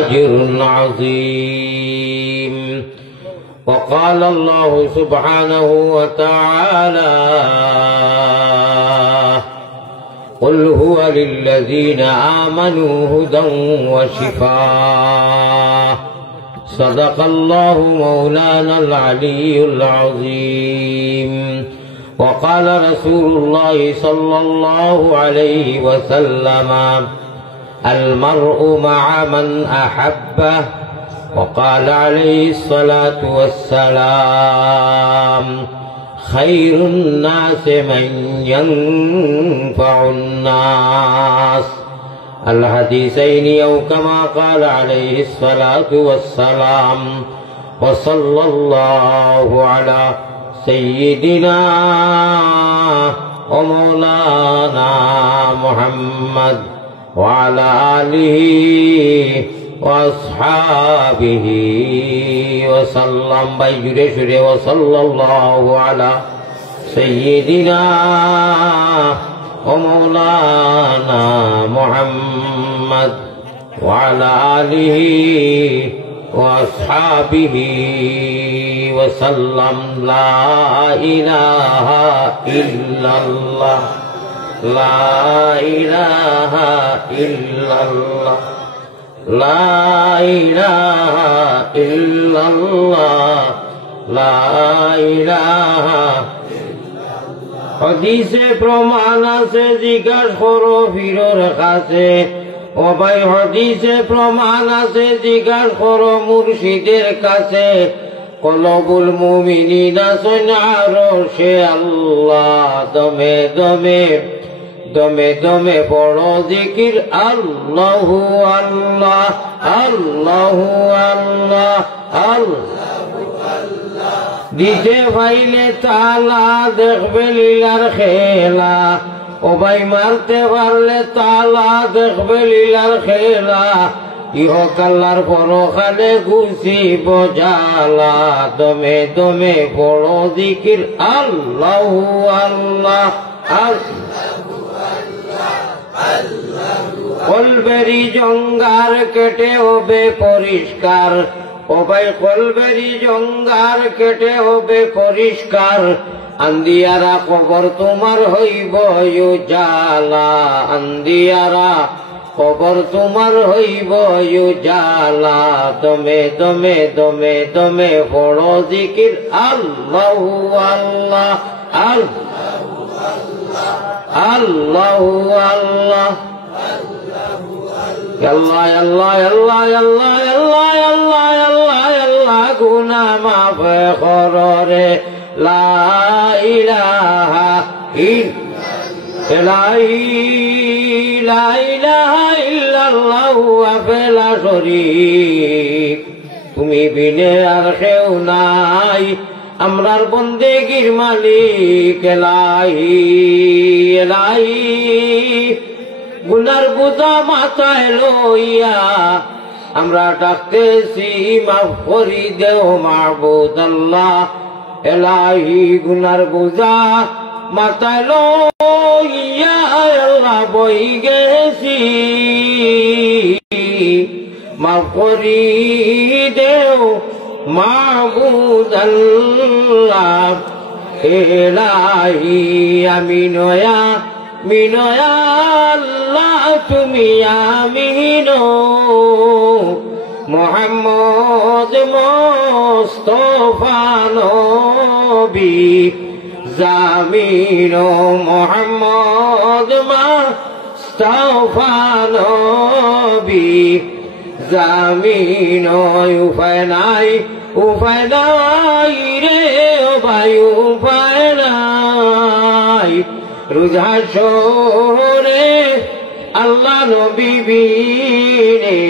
أجر عظيم. وقال الله سبحانه وتعالى: قل هو للذين آمنوا هدى وشفاء. صدق الله مولانا العلي العظيم. وقال رسول الله صلى الله عليه وسلم: المرء مع من أحبه. وقال عليه الصلاة والسلام: خير الناس من ينفع الناس. الحديثين أو كما قال عليه الصلاة والسلام. وصلى الله على سيدنا ومولانا محمد وعلى آله وأصحابه وسلم. بيجري وصلى الله على سيدنا ومولانا محمد وعلى آله وأصحابه وسلم. لا إله إلا الله، لا إله إلا الله، لا إله إلا الله، لا إله। হাদিসে প্রমাণ আছে, জিজ্ঞাসা করো ফিরোর কাছে। ও ভাই, হাদিসে প্রমাণ আছে, জিজ্ঞাসা করো মুর্শিদের কাছে। কলবুল মুমিনিনা আরশে আল্লাহ। দমে দমে দমে দমে পড়ো জিকির আল্লাহু আল্লাহ, আল্লাহু আল্লাহ, আল্লাহু আল্লাহ। দিতে পাইলে তালা, দেখবে লীলার খেলা। ও ভাই, মারতে পারলে তালা, দেখবে লীলার খেলা। ইহকাল্লার পরকালে ঘুষিব জ্বালা। দমে দমে পড়ো জিকির আল্লাহু আল্লাহ, আল্লাহু আল্লাহ, আল্লাহু। কলবেরি জঙ্গার কেটে হবে পরিষ্কার। ও ভাই, কলবেরি জঙ্গার কেটে হবে পরিষ্কার। আন্দিয়ারা কবর তোমার হইব উজালা। আন্দিয়ারা কবর তোমার হইব উজালা। দমে দমে দমে দমে পড়ো জিকির আল্লাহু আল্লাহ, আল্লাহু আল্লাহ, আল্লাহু আল্লাহ, আল্লাহু আল্লাহ। আল্লাহ আল্লাহ আল্লাহ আল্লাহ আল্লাহ আল্লাহ আল্লাহ। গুনাহ মাফ করো রে। লা ইলাহা ইল্লাল্লাহ, লা ইলাহা ইল্লাল্লাহু ওয়াহদাহু লা শারীক। তুমি বিনে আর কেউ নাই, আমরার বন্দেগীর মালিক। এলাহি এলাহি। গুনার বোঝা মাথায় লইয়া আমরা ডাকতেছি, মাফ করি দেও মাবুদ আল্লাহ। এলাহি, গুনার বোঝা মাথায় লইয়া আল্লাহ বই গেছি, মাফ করি দেও মাবুদ আল্লাহ। এলাহি, আমি নয়া মিনয়া আল্লাহ, তুমি আমিন। মুহাম্মদ মুস্তাফা নবী জামিন। মুহাম্মদ মুস্তাফা নবী জামিন। উপায় নাই, উপায় নাই রে ও ভাই, উপায় নাই। রোজা শোরে আল্লাহ নবী বিনে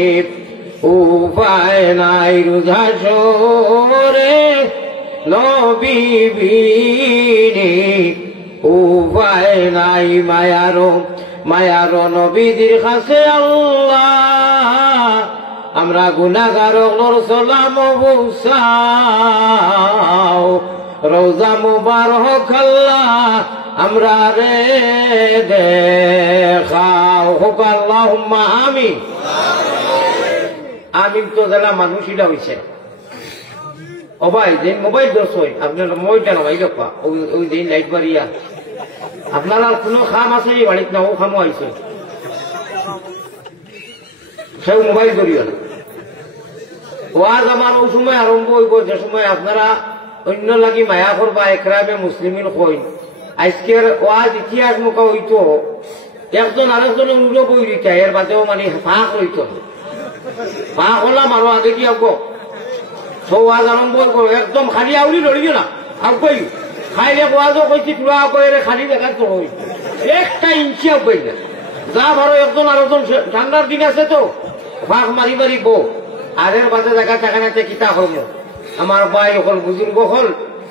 উপায় নাই। রোজা শোরে নবী বিনে উপায় নাই। মায়ারো মায়ারো নবীদের কাছে আল্লাহ আমরা গুনাহগার সালাম পৌঁছাও। রওজা মুবারক আল্লাহ আমরা রে দেখাও। হুক আল্লাহুম্মা আমিন। আমি তো যারা মানুষ ইলা হয়েছে ও ভাই যে মোবাইল দোষ হয় আপনার মোবাইলটা নবাই লোকা ওই দিন লাইট মারিয়া আপনার আর কোনো খাম আছে এই বাড়িতে না ও খামও আইছে সে মোবাইল ধরিও না ওয়াজ আমার ওই সময় আরম্ভ হইব যে সময় আপনারা অন্য লাগি মায়া করবা একরামে মুসলিমিন কইন আজকের ওয়াজ ইতিহাস মুখা হইতো একজন আরেকজনের উড়ো বই দিতে এর বাদেও মানে ফাঁক হইত ফাঁক হলাম আরো আগে কি আগ সব ওয়াজ আরম্ভ করো একদম খালি আউলি লড়িও না আগুই খাইলে ওয়াজও কইছি পুরা আগে খালি দেখা তো হই একটা ইঞ্চি আগুই না যা ভালো একজন আরেকজন ঠান্ডার দিন আছে তো ফাঁক মারি মারি বো আরের বাদে দেখা টাকানাতে কিতা হল আমার ভাই হল বুজুর্গ হল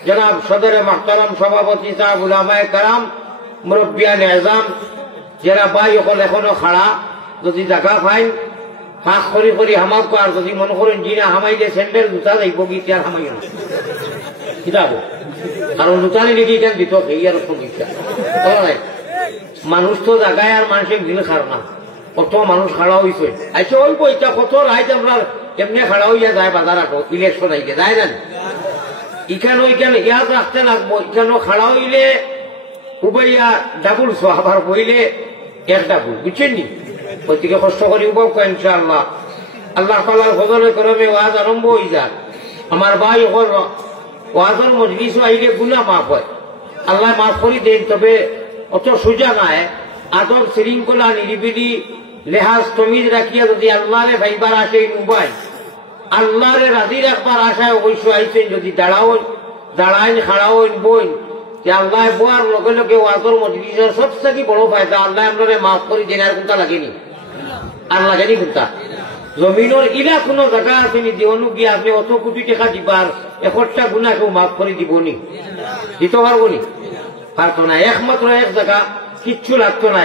জনাব সদরে মাহতারাম সভাপতি সাহেব উলামায়ে কারাম মুরব্বিয়ান আজম যারা ভাই হল এখনো খাড়া যদি জায়গা পাই ফাঁক করি করি হামাক আর যদি মনে করেন জিনা হামাইলে স্যান্ডেল জুতা যাইব গীতে আর হামাই না কিতাব কারণ জুতা নিলে কি কেন দিত এই আর সঙ্গীতা মানুষ তো জায়গায় আর মানুষের দিল খার না কত মানুষ খাড়া হয়েছে আচ্ছা ওই বইটা কত রাইত আমরা এমনি খাড়া হইয়া যায় বাজার আটো ইলেকশন আইলে যায় না ইখানে ওইখানে ইয়াদ রাখতে লাগবো ইখানে খাড়া হইলে উবাইয়া ডাবুল আবার বইলে এক ডাবুল বুঝছেন নি ওই থেকে কষ্ট করি উবাও ইনশাআল্লাহ আল্লাহ তাআলার ফজলে করমে ওয়াজ আরম্ভ হয়ে যায় আমার ভাই হল ওয়াজের মজলিস আইলে গুনাহ মাফ হয় আল্লাহ মাফ করি দেন তবে অত সোজা নাই আদব শৃঙ্খলা নিরিবিলি লেহাজ তমিজ রাখিয়া যদি আল্লাহরে ভাইবার আসে উবাই আল্লাহরে রাজি রাখবার আশায় অবশ্য আইছেন যদি দাঁড়াইন খাড়াওইন বইন যে আল্লাহ বোয়ার লগে লগে ওয়াজর মজলিসের সবথেকে বড় ফায়দা আল্লাহ আপনারে মাফ করি দেন আর কোনটা লাগেনি আর লাগেনি কোনটা জমিনের ইলা কোনো জায়গা আসেনি দেওয়ানো গিয়ে আপনি অত কোটি টাকা দিবার একটা গুণা কেউ মাফ করে দিবনি দিতে পারবো নি পারতো না একমাত্র এক জায়গা কিচ্ছু লাগতো না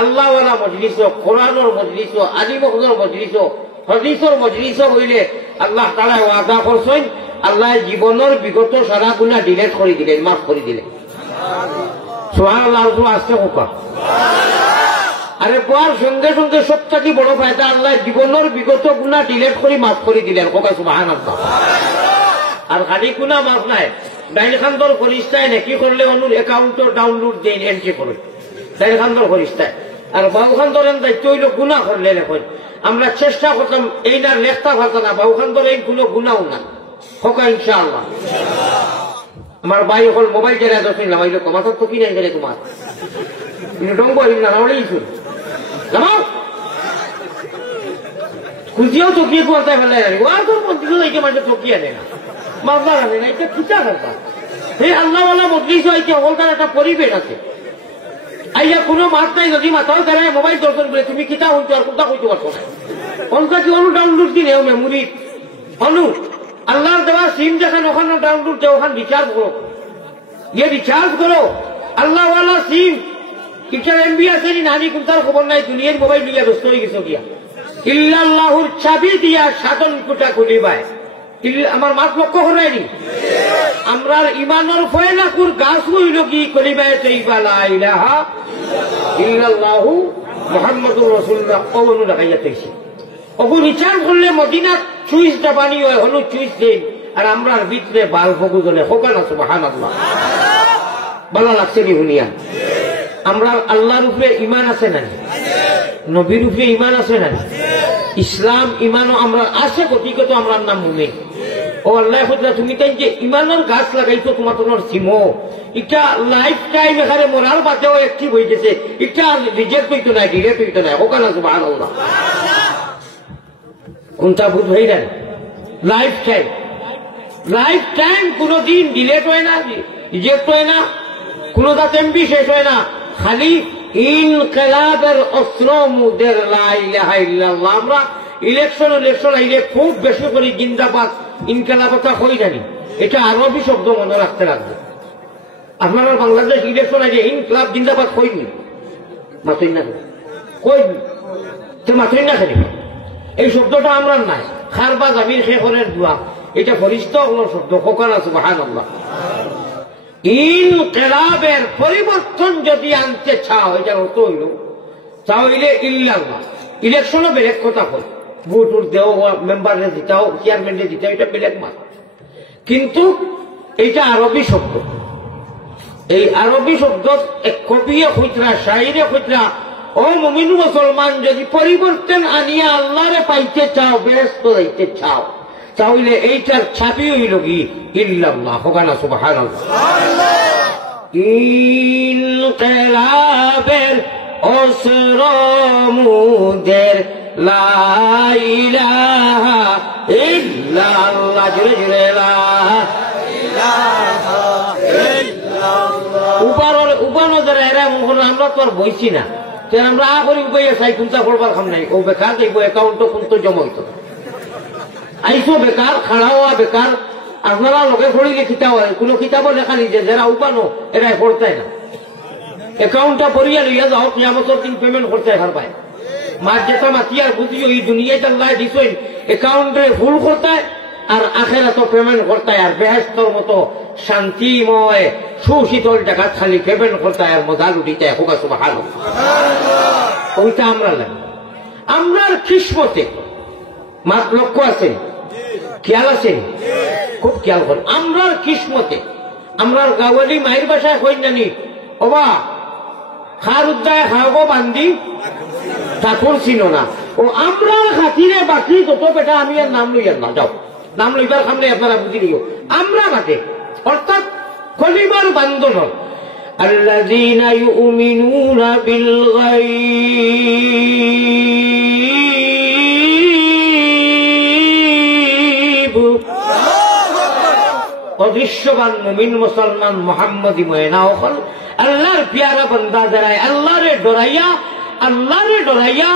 আল্লাহওয়ালা মজলিস কোরআনের মজলিস আলিমর মজলিস হদিসর মজলিস হইলে আল্লাহ তাআলা ওয়াদা করছেন আল্লাহ জীবনের বিগত সারা গুণা ডিলেট করে দিলেন মাফ করে দিলেন সুবহানাল্লাহ আসতে হোক আরে পর সঙ্গে সঙ্গে সবথেকে বড় ফায়দা আল্লাহ জীবনের বিগত গুণা ডিলেট করে মাফ করে দিলেন কোকা সুবহানাল্লাহ আর খালি গুণা মাফ নাই ডাইন খান্দর ফরিস্তায় নাকি করলে অনুর অ্যাকাউন্টর ডাউনলোড দেন এন্ট্রি করে ডাইন খান্দর ফরিস্তায় আর বাবু খান্দরের দায়িত্ব হইল গুণা করলে লেখন আমরা চেষ্টা করতাম এই না লেখতা ভাবতো না বাবু খান্দর এই কোনো গুণাও না হোক ইনশাআল্লাহ আমার ভাই হল মোবাইল চালিয়ে দশ মিনিট লামাইল তোমার তো কি নাই গেলে তোমার ডঙ্গ না নামলেই শুন নামাও খুঁজিও চকিয়ে কোয়াতে ফেলে আর তোর মন্দির এইটা মাঝে চকিয়ে আনে না মামলার আনে না এটা খিচা করতা সেই আল্লাহওয়ালা মজলিস হয়েছে ওখানকার একটা পরিবেশ আছে আইয়া কোনো মাত নাই যদি মাথাও দাঁড়ায় মোবাইল দর্শন করে তুমি কিতা হইতো আর কোথা হইতে পারছো না ওখানকার কি অনু ডাউনলোড দিনে মেমোরি অনু আল্লাহর দেওয়া সিম যেখানে ওখানে ডাউনলোড দেয় ওখানে রিচার্জ করো ইয়ে রিচার্জ করো আল্লাহওয়ালা সিম কিটার এমবি আছে নি নানি কোনটার খবর নাই দুনিয়ার মোবাইল নিয়ে ব্যস্ত হয়ে গেছে গিয়া ইল্লাল্লাহুর চাবি দিয়া সাধন কোটা খুলিবায় আমার মাত লক্ষ্য করায়নি আমরা ইমানের ফয়লাকুর গাছ হইল কি কলিমায়ে তাইয়্যিবা লা ইলাহা ইল্লাল্লাহু মুহাম্মাদুর রাসূলুল্লাহ কওয়ানো লাগাইয়া তাইছি ওগো রিচার্জ করলে মদিনাত সুইচ দাবানি হয় হলো সুইচ দেন আর আমরার ভিতরে বাল ফগু জ্বলে হোকানা সুবহানাল্লাহ ভালো লাগছে নি হুনিয়া আমরা আল্লাহর উপরে ঈমান আছে না নবীর উপরে ঈমান আছে না ইসলাম ঈমানও আমরা আছে গতিগত আমরা নাম মুমিন ও আল্লাহ খুদরা তুমি তাই যে ঈমানের গাছ লাগাইছো তোমার সিমো এটা লাইফ টাইম এখানে মরার বাদেও অ্যাক্টিভ হয়ে গেছে এটা রিজেক্ট হইতো না ডিলেট হইতো না ওখানে সুবহানাল্লাহ কোনটা বুঝ হয়ে যান লাইফ টাইম কোনদিন ডিলেট হয় না রিজেক্ট হয় না কোন দাঁত এমবি শেষ হয় না খালি ইনকিলাবের অস্ত্র মুদের লা ইলাহা ইল্লাল্লাহ আমরা ইলেকশন আইলে খুব বেশি করে জিন্দাবাদ ইনকিলাবটা হয়ে জানি এটা আরবি শব্দ মনে রাখতে লাগবে আপনারা বাংলাদেশ ইলেকশন আইলে ইনকিলাব জিন্দাবাদ হয়নি মাথুই না কইনি তো মাথুই না খালি এই শব্দটা আমরা নাই খারবা জামির শেখরের দোয়া এটা ফরিস্তা শব্দ কোকানা সুবহানাল্লাহ ইনকিলাবের পরিবর্তন যদি আনতে চাও এটার অর্থ হইল তাহলে ইল্লাল্লাহ ইলেকশনও বেরেক কথা হয় ভোট উঠ দেও, মেম্বারে জিতাও, চেয়ারম্যানে জিতাও, এটা বেলেগ মাত। কিন্তু এইটা আরবি শব্দ। এই আরবি শব্দ এক কবিয়ে খুঁজরা, শাইরে খুঁজরা, ও মুমিন মুসলমান, যদি পরিবর্তন আনিয়া আল্লাহরে পাইতে চাও, বেহেশত যাইতে চাও, তাহলে এইটার ছাপি হইল কি ইল্লাল্লাহ। হোগানা সুবহানাল্লাহ। ইনকিলাবের অসর মুদের লা ইলাহা ইল্লাল্লাহ, জুড়ে জুড়ে লা ইলাহা ইল্লাল্লাহ। উপানো যারা এরা মুখর, আমরা তো আর বইছি না, আমরা আ করি উপায় চাই কোনটা করবার খাম নাই। ও বেকার দেখবো অ্যাকাউন্ট কোনটা জমা হইতো, আইসো বেকার, খাড়া হওয়া বেকার। আপনারা লোকে পড়িলে কিতাব হয়, কোনো কিতাবও লেখা নিছে যারা উপানো এরা পড়তে না। অ্যাকাউন্টটা পড়িয়া লইয়া যাও, কিয়ামতের দিন পেমেন্ট করতে পারবাই। মার যেটা মাতিয়ার বুঝিও এই দুনিয়ায় আল্লাহ দিছেন অ্যাকাউন্টে ফুল করতে, আর আখেরাত পেমেন্ট করতে, আর বেহেশতর মতো শান্তিময় সুশীতল জায়গা খালি পেমেন্ট করতে, আর মজা লুটিতে। হোক সুবহানাল্লাহ। ওইটা আমরা লাগে, আমরার কিসমতে মাত লক্ষ্য আছে, খেয়াল আছে, খুব খেয়াল করেন। আমরার কিসমতে, আমরার গাওয়ালি মায়ের বাসায় হই জানি, ওবা খার উদ্দায় খাওয়াবো বান্দি ঠাকুর ছিল না। ও আমরা খাতিরে বাকি যত বেটা, আমি আর নাম লইয়ার না, যাও নাম লইবার সামনে আপনারা বুঝি নিও। আমরা মাঠে অর্থাৎ কলিমার বান্ধন, আল্লাযীনা ইউমিনুনা বিল গায়ব, অদৃশ্যবান মুমিন মুসলমান মুহাম্মদী ময়না হল আল্লাহর পিয়ারা বান্দা যারা আল্লাহরে ডরাইয়া, আল্লাহরে ডরাইয়া,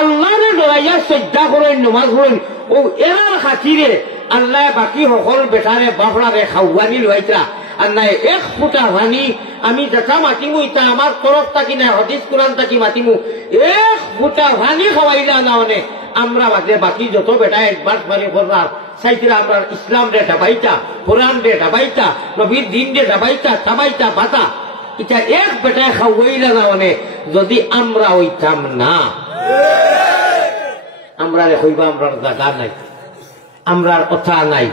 আল্লাহরে ডরাইয়া সজ্জা করেন, নমাজ পড়েন। ও এরার খাতিরে আল্লাহ বাকি সকল বেটারে বাপড়ারে খাওয়ানি লইতা, আর নাই এক ফুটা ভানি আমি দেখা মাতিমু, ইটা আমার তরফ থাকি না, হাদিস কোরআন থাকি মাতিমু, এক ফুটা ভানি খাওয়াইলা না। মানে আমরা বাদে বাকি যত বেটা একবার মানে করবার সাইতিরা আমরা ইসলাম রে ডাবাইতা, কোরআন রে ডাবাইতা, নবীর দিন রে ডাবাইতা, তাবাইতা বাতা, এটা এক বেটায় খাওয়াইলা না। মানে যদি আমরা হইতাম না, আমরা রে হইবা, আমরার জায়গা নাই, আমরার কথা নাই,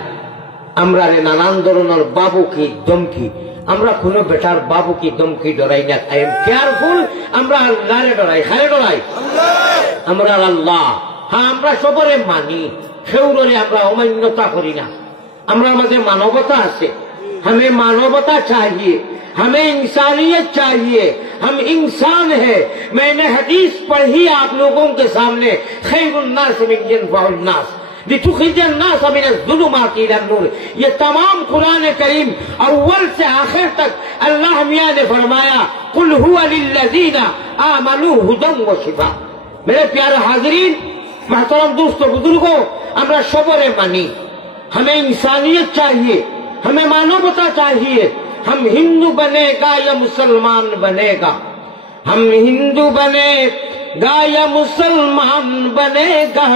আমরা রে নানান ধরনের বাবু কি দমকি, আমরা কোনো বেটার বাবু কি দমকি ডরাই না। আই এম কেয়ারফুল, আমরা আল্লাহরে ডরাই। খারে ডরাই আমরা আল্লাহ। হ্যাঁ, আমরা সবরে মানি, সেউরে আমরা অমান্যতা করি না। আমরা আমাদের মানবতা আছে, हमें मानवता चाहिए, हमें इंसानियत चाहिए, हम इंसान है। मैंने हदीस पढ़ी आप लोगों के सामने, खैरुन्नास मिन जिन्नास लितुखरिजन्नास मिनज़्ज़ुलुमात इला नूर। ये तमाम कुरान करीम अव्वल से आखिर तक अल्लाह मियां ने फरमाया, कुल हुवा लिल्लज़ीना आमनू हुदन व शिफा। मेरे प्यारे हाजिरीन, महतरम दोस्तों, बुजुर्गों, আমরা সবরে মানি। हमें इंसानियत चाहिए, हमें मानवता चाहिए। हम हिंदू बनेगा या मुसलमान बनेगा, हम हिंदू बनेगा या मुसलमान बनेगा,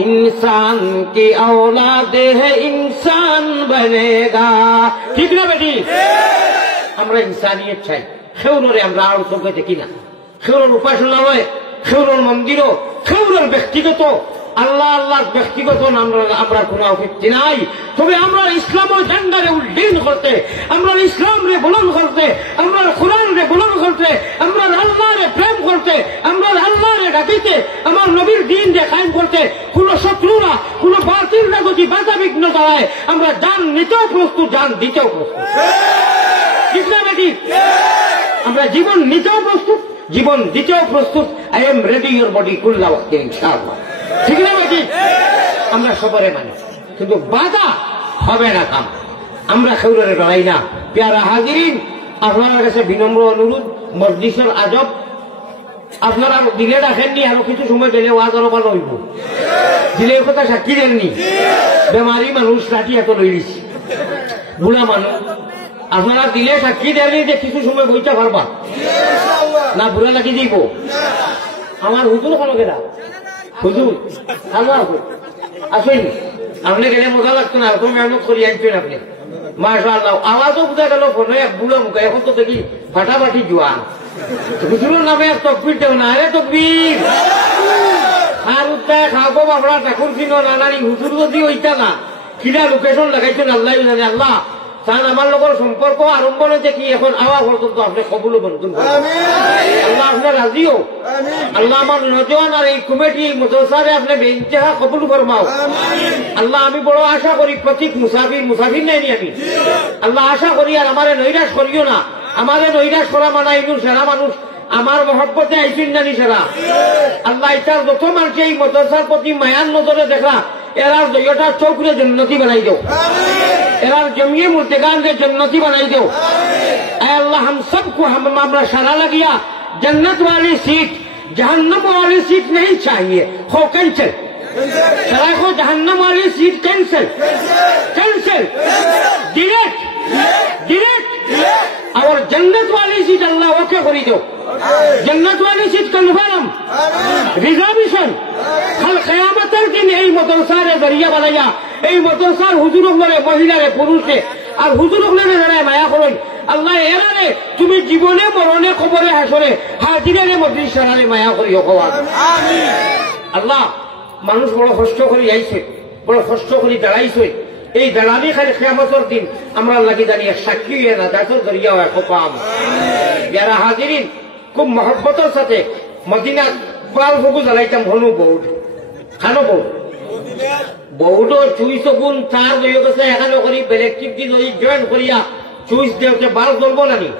इंसान की औलाद है इंसान बनेगा। ठीक ना बेटी? আমরা ইনসানিয়ত চাই। সেউরে আমরা আর চোখে দেখি না। সেউরের উপাসনালয়, সেউরের মন্দিরও, সেউরের ব্যক্তিগত আল্লাহ আল্লাহ ব্যক্তিগত আমরা কোনো আপত্তি নাই। তবে আমরা ইসলামের ঝান্ডারে উড্ডীন করতে, আমরা ইসলাম রে বুলন্দ করতে, আমরা কোরআন রে বুলন্দ করতে, আমরা আল্লাহ রে প্রেম করতে, আমরা আল্লাহ রে ডাকিতে, আমার নবীর দিন রে কায়েম করতে কোন শত্রুরা, কোন বাতিলরা যদি বাধা বিঘ্ন দাঁড়ায়, আমরা জান নিতেও প্রস্তুত, জান দিতেও প্রস্তুত। ঠিক না বেটি? আমরা জীবন নিতেও প্রস্তুত, জীবন দিতেও প্রস্তুত। I am ready your body কুল্লা ওয়াক্ত ইনশাআল্লাহ। ঠিক না বেটি? আমরা সবরে মানি, কিন্তু বাধা হবে না কাম। আমরা খেউরে ডরাই না। প্যারা হাজিরিন, আপনার কাছে বিনম্র অনুরোধ, মজলিসের আজব আপনারা দিলে রাখেননি, আরো কিছু সময় গেলে ওয়াজ আরো ভালো হইব। দিলে কথা সাক্ষী দেননি, বেমারি মানুষ লাঠি এত লইলিস, বুড়া মানুষ, আপনারা দিলে সাক্ষী দেননি যে কিছু সময় বইতে পারবা না, বুড়া লাগি দিব। আমার হুজুর কোনো গেলা, হুজুর আমার আসেন, আপনি গেলে মজা লাগতো না, এত মেহনত করি আনছেন আপনি, মাশাআল্লাহ। আওয়াজও বুঝা গেল ফোনে, এক বুড়া মুখে, এখন তো দেখি ফাটাফাটি জোয়ান। হুজুরের নামে এক তকবীর দেও না, আরে তকবীর, আর উত্তায় খাবো বাবরা ঠাকুর কিনো নানানি হুজুর যদি ওইটা না কিনা লোকেশন লাগাইছেন আল্লাহ জানে। আল্লাহ তার আমার লোকের সম্পর্ক আরম্ভ হয়েছে কি এখন আওয়া পর্যন্ত আপনি কবুল বন্ধন আল্লাহ আপনার রাজিও। আল্লাহ আমার নজওয়ান আর এই কমিটি মুদরসারে আপনি বেইনতেহা কবুল ফরমাও। আল্লাহ আমি বড় আশা করি প্রতীক মুসাফির নেয়নি আমি। আল্লাহ আশা করি আর আমারে নৈরাশ করিও না। আমারে নৈরাশ করা মানা ইনুর সেরা মানুষ আমার মহব্বতে আইসুন নানি সেরা। আল্লাহ ইতার যত মানুষ এই মদরসার প্রতি মায়ার নজরে দেখা এরার দইটা চৌকুরে জন্নতি বানাই দেও। এরার জমিয়ে মুর্তেগানকে जन्नती बनाई दो। ऐ अल्लाह हम सबको हम मामला सारा लगिया जन्नत वाली सीट जहन्नम वाली सीट नहीं चाहिए हो कैंसिल। सरा को जहन्नम वाली seat cancel cancel direct direct और जन्नत वाली सीट अल्लाह ओके करी दो। जन्नत वाली सीट कन्फर्म रिजर्वेशन कल क़यामतेर दिन এই মদরসারে জরিয়া বানাইয়া এই মদরসার হুজুরগণে মহিলারে পুরুষে আর হুজুরগণে যারা মায়া করেন আল্লাহ এরারে তুমি জীবনে মরণে কবরে হাসরে হাজিরে মজলিস সারারে মায়া করিও আমিন। আল্লাহ মানুষ বড় কষ্ট করে আইছে বড় কষ্ট করে দাঁড়াইছে এই দাঁড়ানি খালি কিয়ামতের দিন আমরা লাগি দাঁড়িয়ে সাক্ষী হয়ে না যার জরিয়া হয় কপাম। যারা হাজিরিন খুব মহব্বতের সাথে মদিনা পাল ফুকু জ্বালাইতাম হনু বৌড খানো বৌড বৌডো চুইশ গুণ তার হয়ে গেছে এখানে করি বেলেগ টিপটি যদি জয়েন করিয়া চুইশ দেওতে বার জ্বলবো নানি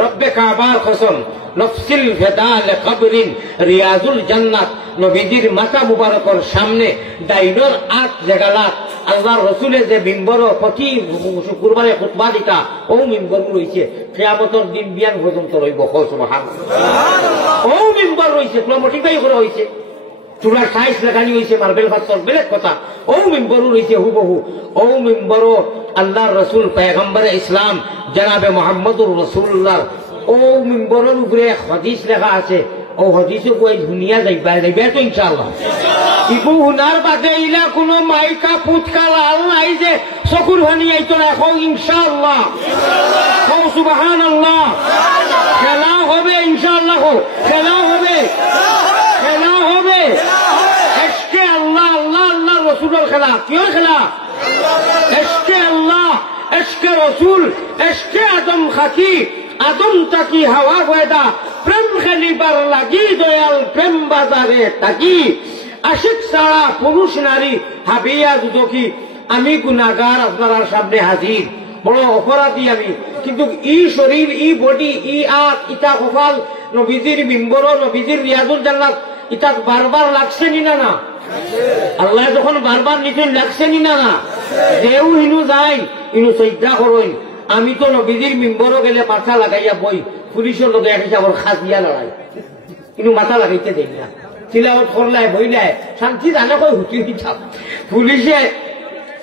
রব্বে কাবার কসম নফসিল ফেদাল কবরিন রিয়াজুল জান্নাত নবীজির মাথা মুবারকর সামনে ডাইনোর 8 জায়গালাত আল্লাহর রসুলের যে মিম্বর প্রতি শুক্রবারে খুতবা দিতা ও মিম্বর রয়েছে কিয়ামতের দিন বিয়ান পর্যন্ত রইব। সুবহানাল্লাহ। ও মিম্বর রয়েছে মডিফাই করা হয়েছে চূড়া সাইজ লাগানি হয়েছে মার্বেল পাথর বেলেগ কথা। ও মিম্বরও রয়েছে হুবহু। ও মিম্বরও আল্লাহর রসুল পয়গম্বরে ইসলাম জনাবে মোহাম্মদুর রসুল্লাহ ও মিম্বরের উপরে হাদিস লেখা আছে। ও হাদিসও কই দুনিয়া যাইবা যাইবা তো ইনশাআল্লাহ। ইবু হুনার বাদে ইলা কোনো মাইকা পুতকা লাল নাই যে চকুর ভানি আইতো না এখন ইনশাআল্লাহ। ও সুবহানাল্লাহ। খেলা হবে ইনশাআল্লাহ খেলা হবে খেলা হবে এশকে আল্লাহ আল্লাহ আল্লাহ রসুলের খেলা কিয় খেলা এশকে আল্লাহ এশকে রসুল এশকে আদম খাকি আদম তাকি হাওয়া পয়দা প্রেম খেলিবার লাগি দয়াল প্রেম বাজারে তাকি আশিক ছাড়া পুরুষ নারী হাবিয়া দুদকি আমি গুনাহগার আপনার সামনে হাজির বড় অপরাধী আমি কিন্তু ই শরীর ই বডি ই আত ইটা কপাল নবীজির মিম্বর নবীজির রিয়াজুল জান্নাত ইটা বারবার লাগছে নি না না আল্লাহ যখন বারবার নিতেন লাগছে নি না না দেউ হিনু যাই ইনু সৈদ্যা করইন আমি তো নবীজির মিম্বরও গেলে মাথা লাগাইয়া বই পুলিশের লোক এক হিসাব খাসিয়া লড়াই কিন্তু মাথা লাগাইতে দেই না তিলাওয়াত করলাই বইলাই শান্তি জানে কই হুটি হিসাব পুলিশে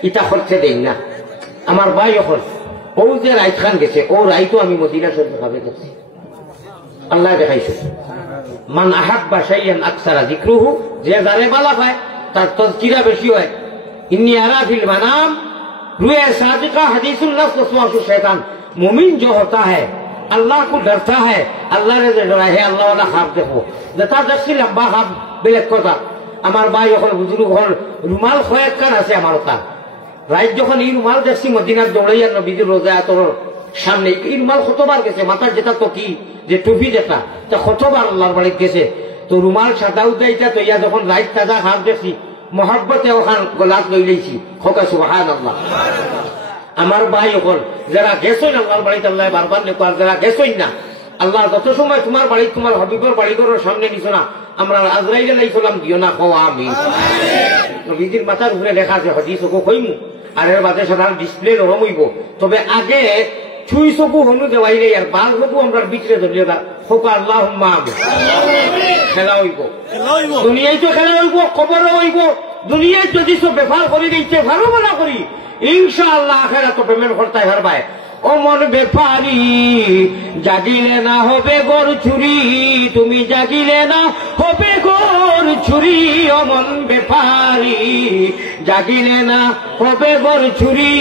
ইটা করতে দেই না। আমার ভাই এখন ও যে রাইত খান গেছে ও রাইতো আমি মদিনা শরীফ ভাবে গেছি আল্লাহ দেখাইছে মান আহাব্বা শাইয়ান আকসারা যিকরুহু যে যারে বালা পায় তার তাযকিরা বেশি হয়। ইন্নী আরা ফিল মানাম रुए सादिका हदीसुल नफ्स वसवासु शैतान मोमिन जो होता है अल्लाह को डरता है अल्लाह ने डरा है अल्लाह वाला खाब देखो जता दक्षी लंबा खाब बेलेग কথা আমার ভাই এখন বুজুর্গ হল রুমাল খয়েক কান আছে আমার ওটা রাইত যখন এই রুমাল দেখছি মদিনার দৌড়াইয়া নবীজির রোজা তোর সামনে এই রুমাল কতবার গেছে মাথার যেটা তো কি যে টুপি যেটা তা কতবার আল্লাহর বাড়িতে গেছে তো রুমাল সাদা উঠাইটা তো ইয়া যখন রাইত তাজা খাব দেখছি মহব্বতে ওখান গোলাপ লই লইছি খোকা সুবহানাল্লাহ। আমার ভাই ওখান যারা গেছেন আল্লাহর বাড়িতে আল্লাহ বারবার নেপার যারা গেছেন না আল্লাহ যত সময় তোমার বাড়ি তোমার হবিবের বাড়ি ঘরের সামনে নিছো না আমরা আজরাইলে লাইছিলাম দিও না কও আমিন। নবীজির মাথার উপরে লেখা আছে হাদিস ওকে কইমু আর এর বাদে সাধারণ ডিসপ্লে নরম হইব তবে আগে ছুই চকু হনু দেওয়াইলে আর বাল চকু আমরা বিচরে ধরিয়ে দা খোকা আল্লাহুম্মা আমিন। খেলা হইব দুনিয়ায় তো খেলা হইব কবরও হইব দুনিয়ায় যদি সব বেফার করে দিচ্ছে ভালো ভালো করি ইনশাআল্লাহ আখিরাত তো পেমেন্ট করতে হারবাই। ও মন বেফারি জাগিলে না হবে গোর চুরি তুমি জাগিলে না হবে গোর চুরি ও মন বেফারি জাগিলে না হবে গোর চুরি।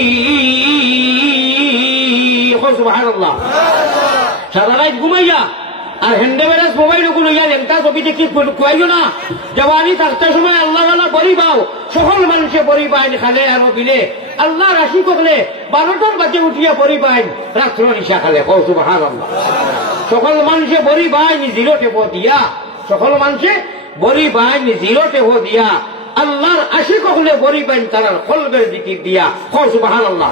সুবহানাল্লাহ। সারা রাত ঘুমাইয়া আর হ্যান্ডেবেরাস মোবাইল ওগুলো ইয়া লেংটা ছবিতে কি খুয়াইও না। জওয়ানি থাকতে সময় আল্লাহ ওয়ালা বড়ি পাও, সকল মানুষে বড়ি পায় খালে আর বিলে। আল্লাহ রাশি করলে 12টার বাজে উঠিয়া বড়ি পায়, রাত্র নিশা খালে। কও সুবহানাল্লাহ। সকল মানুষে বড়ি পায় জিরো টেপো দিয়া, সকল মানুষে বড়ি পায় জিরো টেপো দিয়া। আল্লাহর আশিক হলে বড়ি পাইন তার কলবের জিকির দিয়া। কও সুবহানাল্লাহ।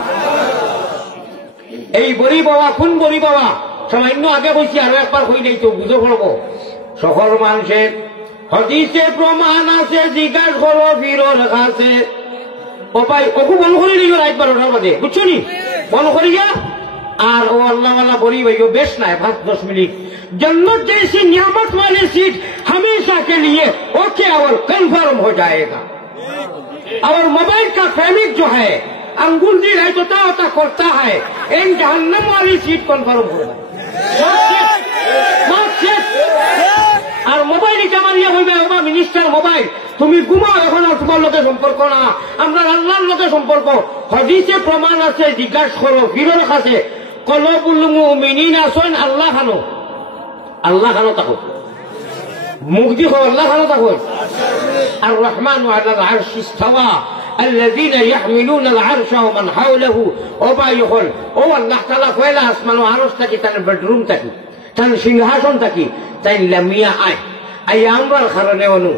এই বড়ি বাবা কোন বড়ি বাবা সামান্য আগে বলছি, আরো একবার হই নাই তো বুঝে পড়বো। সকল মানুষের হাদিসে প্রমাণ আছে, জিজ্ঞাসা করো ফিরোর কাছে। ও ভাই ওকে বন করে নিও রাত 12টার বাজে, বুঝছো নি? বন করিয়া আর ও আল্লাহ वाला বড়ি ভাইও বেশ নাই 5-10 मिनट। जन्नत जैसी नियामत वाली सीट हमेशा के लिए ओके और कंफर्म हो जाएगा। और मोबाइल का प्रेमिक जो है अंगुल दी राइट होता करता है, इन जहन्नम वाली सीट कंफर्म हो जाए। আর মোবাইল জামানিয়া হইবে ওবা মিনিস্টার মোবাইল, তুমি ঘুমাও এখন আর তোমার লোকের সম্পর্ক না, আমরা আল্লাহর লোকের সম্পর্ক। হাদিসে প্রমাণ আছে, জিজ্ঞাসা করো ফিরোর কাছে। কলবুল মুমিনিন আসেন আল্লাহ খানো, আল্লাহ খানো থাকো, মুখ দিও আল্লাহ খানো থাকো। আর রহমান আলাল আরশ ইস্তাওয়া الذين يحملون العرش ومن حوله ওবা ইহল ও আল্লাহ তাআলা কয়লা আসমান ও আরশ থাকি, তার বেডরুম থাকি, তার সিংহাসন থাকি, তাই লামিয়া আই আমরার কারণে অনু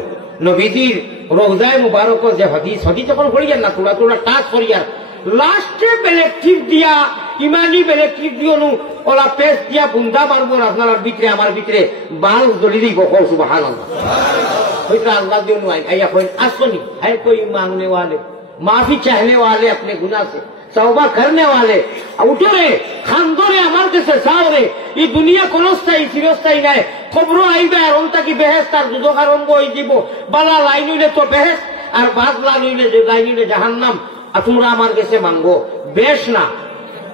নবীজির রওজায়ে মুবারক যে হাদিস যখন পড়িয়া না তোরা তোরা টাচ করিয়া লাস্টে বেলেক্টিভ দিয়া ইমানি বেলেক্টিভ দিওনু ওলা পেস দিয়া বুন্দা মারবো আপনার ভিতরে আমার ভিতরে বাল জ্বলি দিব। কও সুবহানাল্লাহ। হইতো আল্লাহ দিওনু আইয়া কই আসনি है कोई मांगने वाले, माफी चाहने वाले, अपने गुनाह से तौबा करने वाले उठो रे खान्दो रे আমার কাছে চাও রে। এই দুনিয়া কোনস্থায়ী চিরস্থায়ী নাই। খবর আইবে আর অন্তা কি বেহেশত আর দুজখ আরম্ভ হয়ে দিব। বালা লাইন হইলে তো বেহেশত আর বাদলা হইলে যে লাইন হইলে জাহান্নাম। আর তোমরা আমার কাছে মাঙ্গো বেশ না।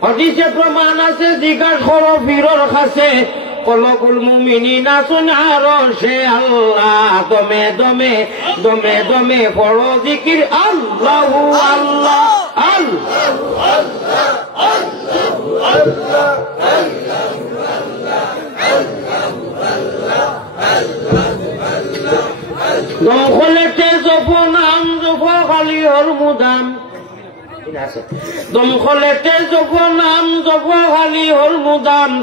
হাদিসে প্রমাণ আছে, জিজ্ঞাসা করো ফিরোর কাছে। কলকুল মুমিনিনা সুনারশে আল্লাহ দমে দমে দমে দমে পড়ো জিকির আল্লাহু আল্লাহ আল্লাহু আল্লাহ আল্লাহু আল্লাহ আল্লাহু আল্লাহ আল্লাহু আল্লাহ। দম খোলেতে জপো নাম জপো খালি হল মুদাম, দম খোলেতে জপো নাম জপো খালি হল মুদাম।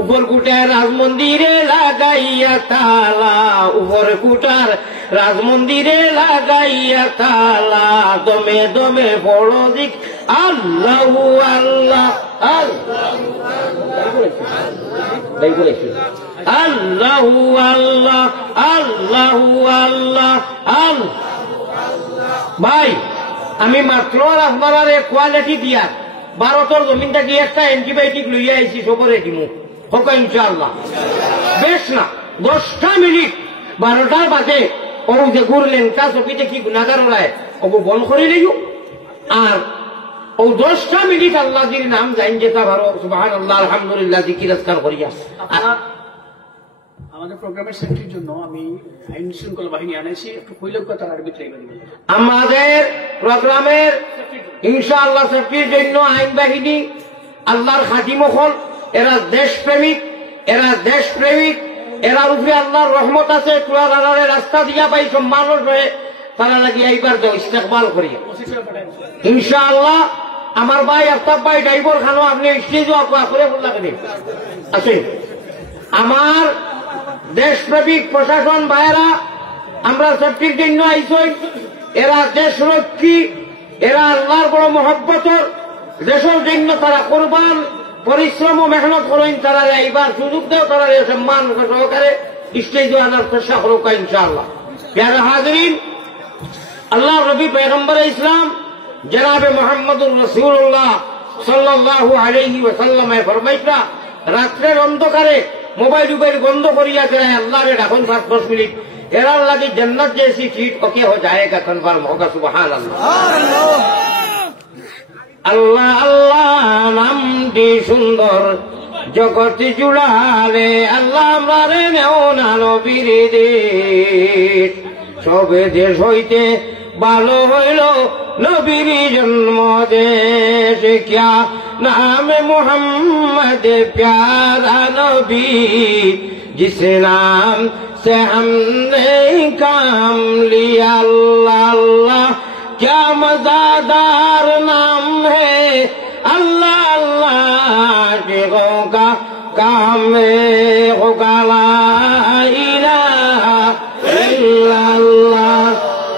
উপর কুটার রাজ মন্দিরে লাগাইয়া তালা, উপর কুটার রাজ মন্দিরে লাগাইয়া তালা। দমে দমে বড় দিক আল্লাহু আল্লাহ আল্লাহু আল্লাহু আল্লাহ আল্লাহু আল্লাহ আল্লাহ। ভাই আমি মাত্র আপনার কোয়ালিটি দিয়া ভারতের জমিনটা কি একটা অ্যান্টিবায়োটিক লইয়া আইছি, সবরে দিমু হোক ইনশাআল্লাহ। বেশ না 10টা মিনিট 12টার বাজে ও যে ঘুরলেন তা ছবিতে কি গুণাগার ওলায় ওকে বন করে দিও। আর ও 10টা মিনিট আল্লাহর নাম জাইন যেতে পারো, সুবহানাল্লাহ আলহামদুলিল্লাহ জিকির আজকার করিয়া। আমাদের প্রোগ্রামের সেফটির জন্য আমি আইন শৃঙ্খলা বাহিনী আনাইছি, একটু কৈলকতার আরবি ট্রাই করি। আমাদের প্রোগ্রামের ইনশাআল্লাহ সেফটির জন্য আইন বাহিনী আল্লাহর খাদিমহল, এরা দেশপ্রেমিক, এরা দেশপ্রেমিক, এরার উপরে আল্লাহর রহমত আছে। কুলার রাস্তা দিয়া পাই সব মানুষ হয়ে তারা লাগি এইবার তো ইস্তেকবাল করি ইনশাআল্লাহ। আমার ভাই আফতাব ভাই ড্রাইভার খানো আপনি স্টেজ করে বললেন আছে। আমার দেশপ্রেমিক প্রশাসন ভাইয়েরা আমরা সেফটির জন্য আইসই। এরা দেশরক্ষী, এরা আল্লাহর বড় মহব্বতর, দেশের জন্য তারা কোরবান, পরিশ্রম ও মেহনত করেন। তারা এইবার সুযোগ দেও, তারা সম্মান সহকারে স্টেজে আনার চেষ্টা করুক ইনশাআল্লাহ। প্যারা হাজরিন, আল্লাহ নবী পয়গম্বর ইসলাম জনাবে মুহাম্মদুর রাসূলুল্লাহ সাল্লাল্লাহু আলাইহি ওয়াসাল্লাম ফরমাইতা, রাত্রের অন্ধকারে মোবাইল উবাইল বন্ধ করিয়া যায় আল্লাহরে ডাকুন 5-10 মিনিট, এরার লাগে জান্নাত জैसी सीट ओके हो जाएगा, कन्फर्म होगा। सुबहानाल्लाह। আল্লাহ আল্লাহ নামটি সুন্দর জগৎ জুড়ালে, আল্লাহ আমরারে নেও না নবীর দেশ। সবে দেশ হইতে ভালো হইল নবীর জন্ম দেশ। क्या नाम मोहम्मद प्यारा नबी जिस नाम से हमने काम लिया अल्लाह अल्लाह क्या मज़ेदार नाम है अल्लाह अल्लाह आशिकों का काम होगा ला इलाहा इल्लल्लाह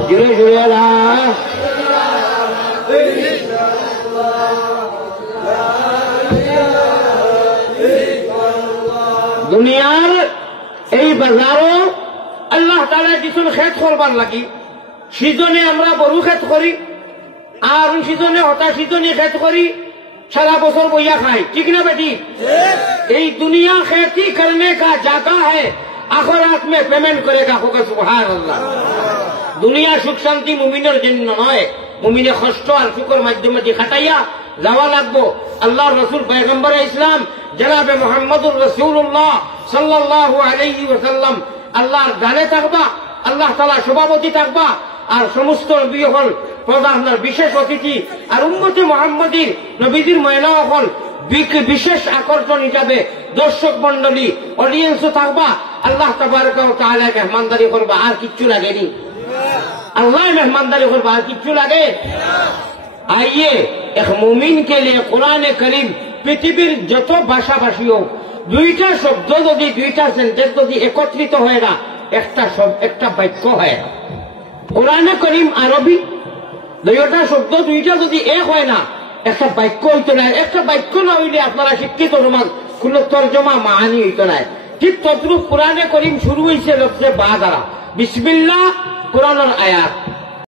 जुरे जुरे ला দুনিয়ার এই বাজারও আল্লাহ তাআলা কিছু খেত করবার লাগি সিজনে আমরা বড় খেত করি আর সিজনে হতা সিজনে খেত করি সারা বছর বইয়া খাই ঠিক না বেটি এই দুনিয়া खेती करने का जगह है आखिरत में पेमेंट करेगा होगा सुभान अल्लाह দুনিয়া সুখ শান্তি মুমিনের জন্য নয় মুমিনে কষ্ট আর সুখের মাধ্যমে দিয়ে খাটাইয়া যাওয়া লাগবো আল্লাহর রাসূল পয়গম্বরে ইসলাম জনাবে মুহাম্মদুর রাসূলুল্লাহ সাল্লাল্লাহু আলাইহি ওয়াসাল্লাম আল্লাহর গানে থাকবা আল্লাহ তাআলা সভাপতি থাকবা আর সমস্ত নবী হল প্রধানের বিশেষ অতিথি আর উম্মতে মুহাম্মাদীর নবীজির মহিলা হল বিশেষ আকর্ষণ হিসাবে দর্শক মণ্ডলী অডিয়েন্সও থাকবা আল্লাহ তাবারক ওয়া তাআলা মেহমানদারি করবা আর কিচ্ছু লাগেনি अल्लाह मेहमानदारी कर बात किच्चू लगे आइए एक मुमिन के लिए कुरान करीम पृथ्वीर যত ভাষাভাষী হোক দুইটা শব্দ যদি দুইটা সেন্টেন্স যদি একত্রিত হয় না একটা বাক্য হয় না কুরান করিম আরবি দুইটা শব্দ দুইটা যদি এক হয় না একটা বাক্য হইতো না একটা বাক্য না হইলে আপনারা শিক্ষিত সমাজ কোন তর্জমা মানি হইতো না ঠিক তদ্রুপ কুরান করিম শুরু হয়েছে লফজে বা দ্বারা বিসমিল্লাহ কুরআনের আয়াত